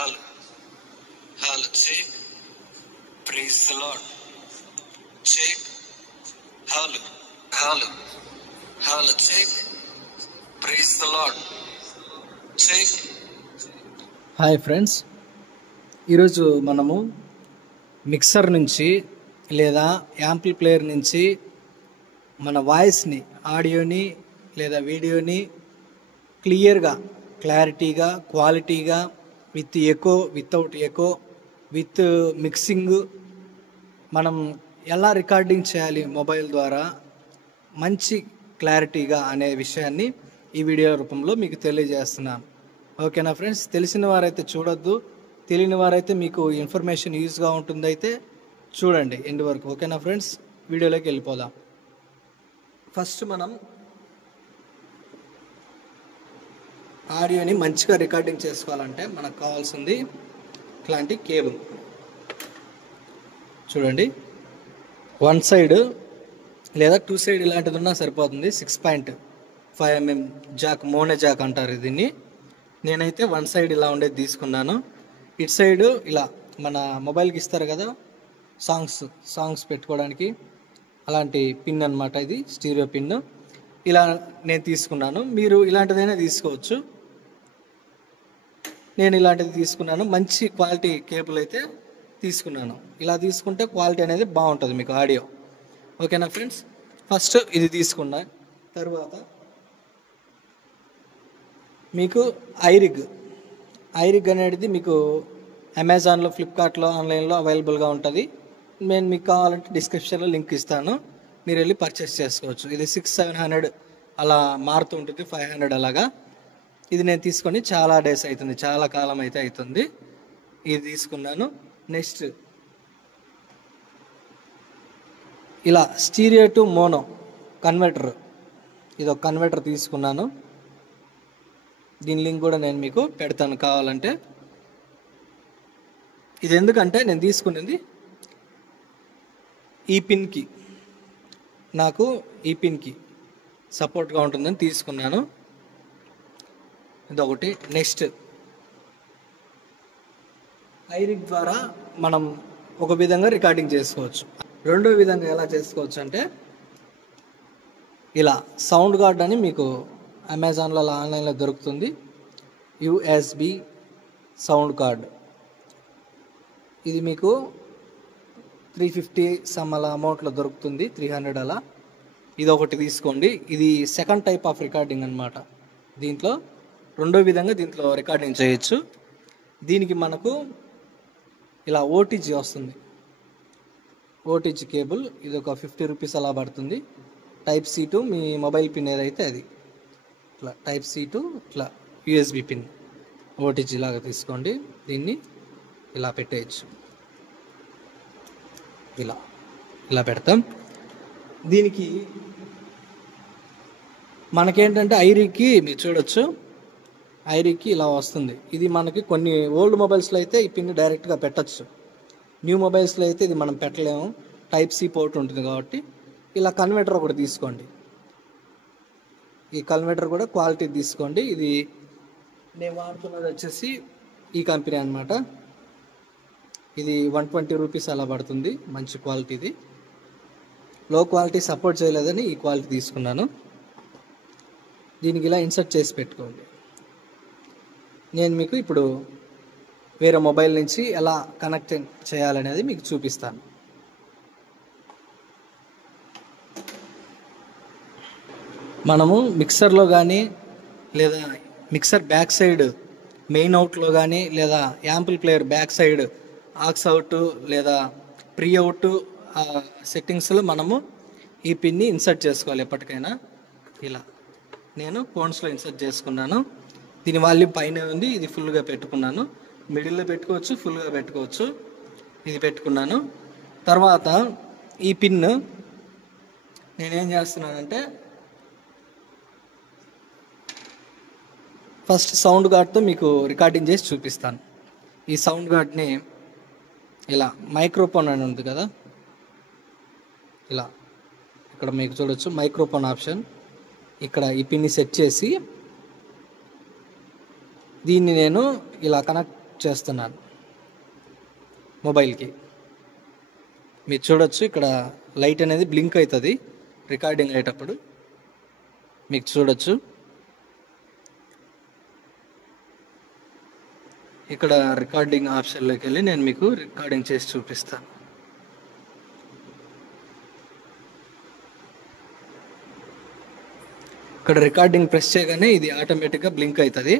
Hallelujah. Check. Praise the Lord. Check. Hallelujah. Check. Praise the Lord. Check. Hi friends, ఈరోజు మనము mixer నుంచి లేదా amplifier నుంచి మన వాయిస్ని, ఆడియోని లేదా వీడియోని క్లియర్గా, క్లారిటీగా, క్వాలిటీగా, with echo, without echo, with mixing మనం ఎలా రికార్డింగ్ చేయాలి మొబైల్ ద్వారా మంచి క్లారిటీగా అనే విషయాన్ని ఈ వీడియో రూపంలో మీకు తెలియజేస్తున్నాను. ఓకేనా ఫ్రెండ్స్? తెలిసిన వారైతే చూడొద్దు, తెలియని వారైతే మీకు ఇన్ఫర్మేషన్ యూజ్గా ఉంటుందైతే చూడండి ఎండ్ వరకు. ఓకేనా ఫ్రెండ్స్? వీడియోలోకి వెళ్ళిపోదాం. ఫస్ట్ మనం ఆడియోని మంచిగా రికార్డింగ్ చేసుకోవాలంటే మనకు కావాల్సింది ఇట్లాంటి కేబుల్. చూడండి, 1 సైడ్ లేదా 2 సైడ్ ఇలాంటిది ఉన్నా సరిపోతుంది. 6.5 mm జాక్, మోనో జాక్ అంటారు దీన్ని. నేనైతే 1 సైడ్ ఇలా ఉండేది తీసుకున్నాను. ఇటు సైడ్ ఇలా మన మొబైల్కి ఇస్తారు కదా సాంగ్స్ పెట్టుకోవడానికి, అలాంటి పిన్ అన్నమాట. ఇది స్టీరియో పిన్. ఇలా నేను తీసుకున్నాను. మీరు ఇలాంటిదైనా తీసుకోవచ్చు. నేను ఇలాంటిది తీసుకున్నాను. మంచి క్వాలిటీ కేబుల్ అయితే తీసుకున్నాను. ఇలా తీసుకుంటే క్వాలిటీ అనేది బాగుంటుంది మీకు ఆడియో. ఓకేనా ఫ్రెండ్స్? ఫస్ట్ ఇది తీసుకున్నా. తర్వాత మీకు ఐరిగ్ అనేది మీకు అమెజాన్లో, ఫ్లిప్కార్ట్లో, ఆన్లైన్లో అవైలబుల్గా ఉంటుంది. నేను మీకు కావాలంటే డిస్క్రిప్షన్లో లింక్ ఇస్తాను, మీరు వెళ్ళి పర్చేస్ చేసుకోవచ్చు. ఇది 600-700 అలా మారుతూ ఉంటుంది, 500 అలాగా. ఇది నేను తీసుకొని చాలా డేస్ అవుతుంది, చాలా కాలం అయితే అవుతుంది. ఇది తీసుకున్నాను. నెక్స్ట్ ఇలా స్టీరియో టు మోనో కన్వర్టర్, ఇది ఒక కన్వర్టర్ తీసుకున్నాను. దీని లింక్ కూడా నేను మీకు పెడతాను కావాలంటే. ఇది ఎందుకంటే నేను తీసుకున్నది ఈ పిన్కి, నాకు ఈ పిన్కి సపోర్ట్గా ఉంటుందని తీసుకున్నాను. ఇదొకటి. నెక్స్ట్ ఐరిగ్ ద్వారా మనం ఒక విధంగా రికార్డింగ్ చేసుకోవచ్చు. రెండో విధంగా ఎలా చేసుకోవచ్చు అంటే ఇలా సౌండ్ కార్డ్ అని మీకు అమెజాన్లో, ఆన్లైన్లో దొరుకుతుంది. USB sound card. ఇది మీకు 350 సమ్ అలా అమౌంట్లో దొరుకుతుంది, 300 అలా. ఇది ఒకటి తీసుకోండి. ఇది సెకండ్ టైప్ ఆఫ్ రికార్డింగ్ అనమాట. దీంట్లో రెండో విధంగా దీంట్లో రికార్డింగ్ చేయొచ్చు. దీనికి మనకు ఇలా OTG వస్తుంది, OTG కేబుల్. ఇది ఒక 50 రూపీస్ అలా పడుతుంది. Type-C to me mobile pin ఏదైతే అది, ఇట్లా Type-C టు ఇట్లా USB పిన్, OTG లాగా తీసుకోండి. దీన్ని ఇలా పెట్టేయచ్చు. ఇలా పెడతాం. దీనికి మనకేంటంటే ఐరిగ్కి మీరు చూడొచ్చు, ఐరిగ్కి ఇలా వస్తుంది. ఇది మనకి కొన్ని ఓల్డ్ మొబైల్స్లో అయితే ఈ పిన్ డైరెక్ట్గా పెట్టచ్చు. న్యూ మొబైల్స్లో అయితే ఇది మనం పెట్టలేము, Type-C పోర్ట్ ఉంటుంది కాబట్టి. ఇలా కన్వర్టర్ ఒకటి తీసుకోండి. ఈ కన్వర్టర్ కూడా క్వాలిటీ తీసుకోండి. ఇది నేను వాడుతున్నది వచ్చేసి ఈ కంపెనీ అనమాట. ఇది 120 రూపీస్ అలా పడుతుంది. మంచి క్వాలిటీది. లో క్వాలిటీ సపోర్ట్ చేయలేదని ఈ క్వాలిటీ తీసుకున్నాను. దీనికి ఇలా ఇన్సర్ట్ చేసి పెట్టుకోండి. నేను మీకు ఇప్పుడు వేరే మొబైల్ నుంచి ఎలా కనెక్ట్ చేయాలనేది మీకు చూపిస్తాను. మనము మిక్సర్లో కానీ లేదా మిక్సర్ బ్యాక్ సైడ్ మెయిన్ అవుట్లో కానీ లేదా amplifier back side aux out లేదా ప్రీ అవుట్ సెట్టింగ్స్లో మనము ఈ పిన్ని ఇన్సర్ట్ చేసుకోవాలి ఎప్పటికైనా. ఇలా నేను ఫోన్స్లో ఇన్సర్ట్ చేసుకున్నాను. దీని వాల్యూమ్ పైన ఉంది. ఇది ఫుల్గా పెట్టుకున్నాను. మిడిల్లో పెట్టుకోవచ్చు, ఫుల్గా పెట్టుకోవచ్చు. ఇది పెట్టుకున్నాను. తర్వాత ఈ పిన్ నేనేం చేస్తున్నానంటే ఫస్ట్ సౌండ్ గార్డ్తో మీకు రికార్డింగ్ చేసి చూపిస్తాను. ఈ సౌండ్ గార్డ్ని ఇలా మైక్రోఫోన్ అని ఉంది కదా, ఇలా ఇక్కడ మీకు చూడొచ్చు మైక్రోఫోన్ ఆప్షన్. ఇక్కడ ఈ పిన్ని సెట్ చేసి దీన్ని నేను ఇలా కనెక్ట్ చేస్తున్నాను మొబైల్కి. మీరు చూడొచ్చు ఇక్కడ లైట్ అనేది బ్లింక్ అవుతుంది రికార్డింగ్ అయ్యేటప్పుడు, మీకు చూడొచ్చు. ఇక్కడ రికార్డింగ్ ఆప్షన్లోకి వెళ్ళి నేను మీకు రికార్డింగ్ చేసి చూపిస్తాను. ఇక్కడ రికార్డింగ్ ప్రెస్ చేయగానే ఇది ఆటోమేటిక్గా బ్లింక్ అవుతుంది.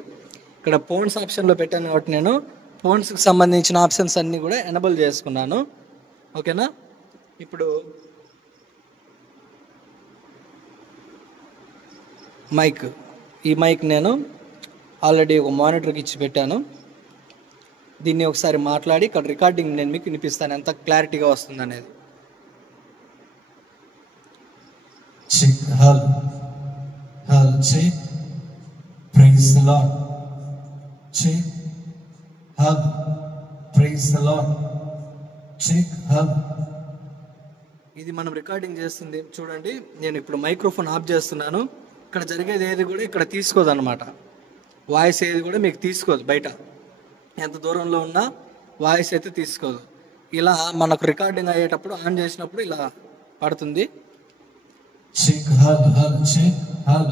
ఇక్కడ ఫోన్స్ ఆప్షన్లో పెట్టాను కాబట్టి నేను ఫోన్స్కి సంబంధించిన ఆప్షన్స్ అన్నీ కూడా ఎనబుల్ చేసుకున్నాను. ఓకేనా. ఇప్పుడు మైక్, ఈ మైక్ నేను ఆల్రెడీ ఒక మానిటర్కి ఇచ్చి పెట్టాను. దీన్ని ఒకసారి మాట్లాడి ఇక్కడ రికార్డింగ్ నేను మీకు వినిపిస్తాను ఎంత క్లారిటీగా వస్తుంది అనేది. Praise the Lord. Check. Hug. Praise the Lord. Check. Hug. ఇది మనం రికార్డింగ్ చేస్తుంది చూడండి. నేను ఇప్పుడు మైక్రోఫోన్ ఆఫ్ చేస్తున్నాను. ఇక్కడ జరిగేది ఏది కూడా ఇక్కడ తీసుకోదు అనమాట. వాయిస్ ఏది కూడా మీకు తీసుకోదు. బయట ఎంత దూరంలో ఉన్నా వాయిస్ అయితే తీసుకోదు. ఇలా మనకు రికార్డింగ్ అయ్యేటప్పుడు ఆన్ చేసినప్పుడు ఇలా పడుతుంది. Check. Hug. Hug. Check. Hug.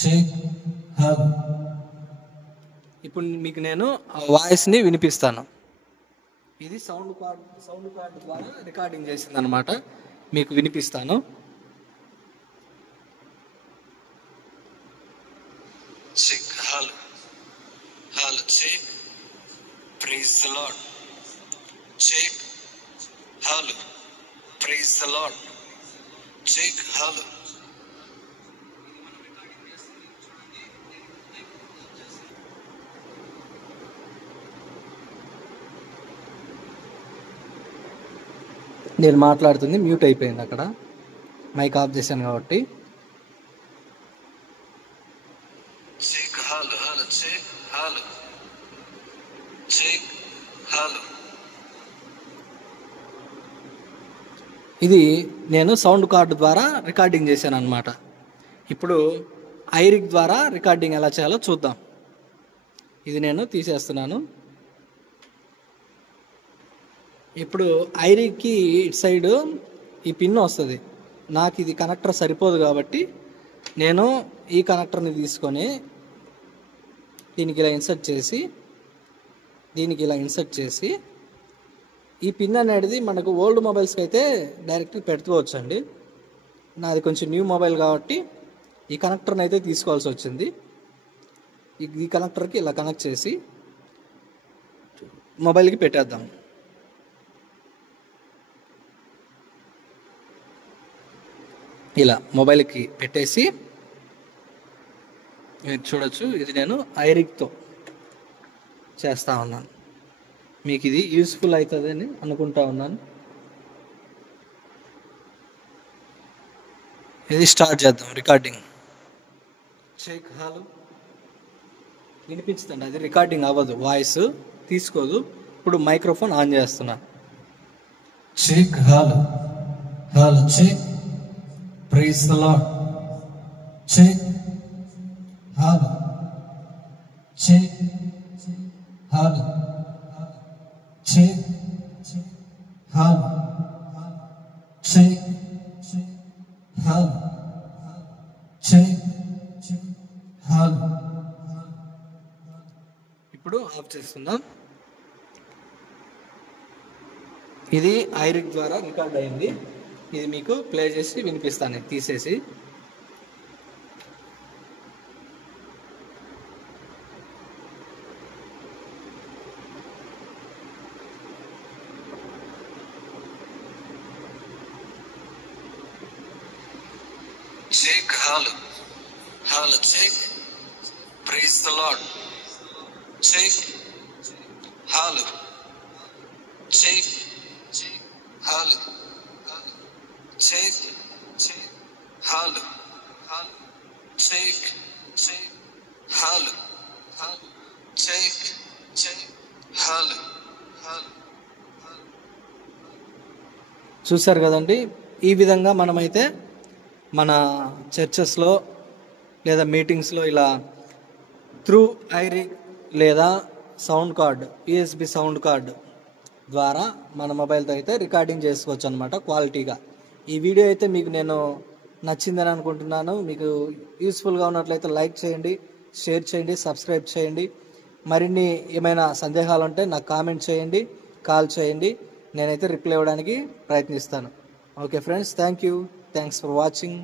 Check. Hug. ఇప్పుడు మీకు నేను ఆ వాయిస్ని వినిపిస్తాను. ఇది సౌండ్ కార్డ్ ద్వారా రికార్డింగ్ చేసింది అనమాట. మీకు వినిపిస్తాను. Check. Hug. Hug. Check. Praise the Lord. Check. Hug. Praise the Lord. Check. Hug. నేను మాట్లాడుతుంది మ్యూట్ అయిపోయింది అక్కడ, మైక్ ఆఫ్ చేశాను కాబట్టి. Check. Hug. Hug. Check. Hug. Check. Hug. ఇది నేను సౌండ్ కార్డు ద్వారా రికార్డింగ్ చేశాను అనమాట. ఇప్పుడు ఐరిక్ ద్వారా రికార్డింగ్ ఎలా చేయాలో చూద్దాం. ఇది నేను తీసేస్తున్నాను. ఇప్పుడు ఐరిక్కి ఇటు సైడ్ ఈ పిన్ వస్తుంది. నాకు ఇది కనెక్టర్ సరిపోదు కాబట్టి నేను ఈ కనెక్టర్ని తీసుకొని దీనికి ఇలా ఇన్సర్ట్ చేసి ఈ పిన్ అనేది మనకు ఓల్డ్ మొబైల్స్కి అయితే డైరెక్ట్గా పెట్టుకోవచ్చు అండి. నాది కొంచెం న్యూ మొబైల్ కాబట్టి ఈ కనెక్టర్ని అయితే తీసుకోవాల్సి వచ్చింది. ఈ కనెక్టర్కి ఇలా కనెక్ట్ చేసి మొబైల్కి పెట్టేద్దాం. ఇలా మొబైల్కి పెట్టేసి మీరు చూడొచ్చు. ఇది నేను ఐరిక్తో చేస్తూ ఉన్నాను. మీకు ఇది యూస్ఫుల్ అవుతుందని అనుకుంటా ఉన్నాను. ఇది స్టార్ట్ చేద్దాం రికార్డింగ్. చెక్. హలో వినిపించుతండి. అది రికార్డింగ్ అవ్వదు, వాయిస్ తీసుకోదు. ఇప్పుడు మైక్రోఫోన్ ఆన్ చేస్తున్నాను. Check. Hello hello check. Praise the Lord. Check. Hug. Check. Hug. Check. Hug. Check. Hug. Check. Hug. ఇప్పుడు ఆఫ్ చేస్తున్నాం. ఇది ఐరిక్ ద్వారా రికార్డ్ అయింది. ఇది మీకు ప్లే చేసి వినిపిస్తాను తీసేసి. Check. Halo. Halo. Check. Praise the Lord. Check. Halo. Check. Halo. Check. Halo. Check. Halo. Check. Halo. చూశారు కదండి. ఈ విధంగా మనమైతే మన చర్చెస్లో లేదా మీటింగ్స్లో ఇలా త్రూ ఐరిక్ లేదా sound card, USB sound card ద్వారా మన మొబైల్తో అయితే రికార్డింగ్ చేసుకోవచ్చు అనమాట క్వాలిటీగా. ఈ వీడియో అయితే మీకు నేను నచ్చిందని అనుకుంటున్నాను. మీకు యూస్ఫుల్గా ఉన్నట్లయితే లైక్ చేయండి, షేర్ చేయండి, సబ్స్క్రైబ్ చేయండి. మరిన్ని ఏమైనా సందేహాలు ఉంటే నాకు కామెంట్ చేయండి, కాల్ చేయండి. నేనైతే రిప్లై ఇవ్వడానికి ప్రయత్నిస్తాను. Okay friends, thank you. Thanks for watching.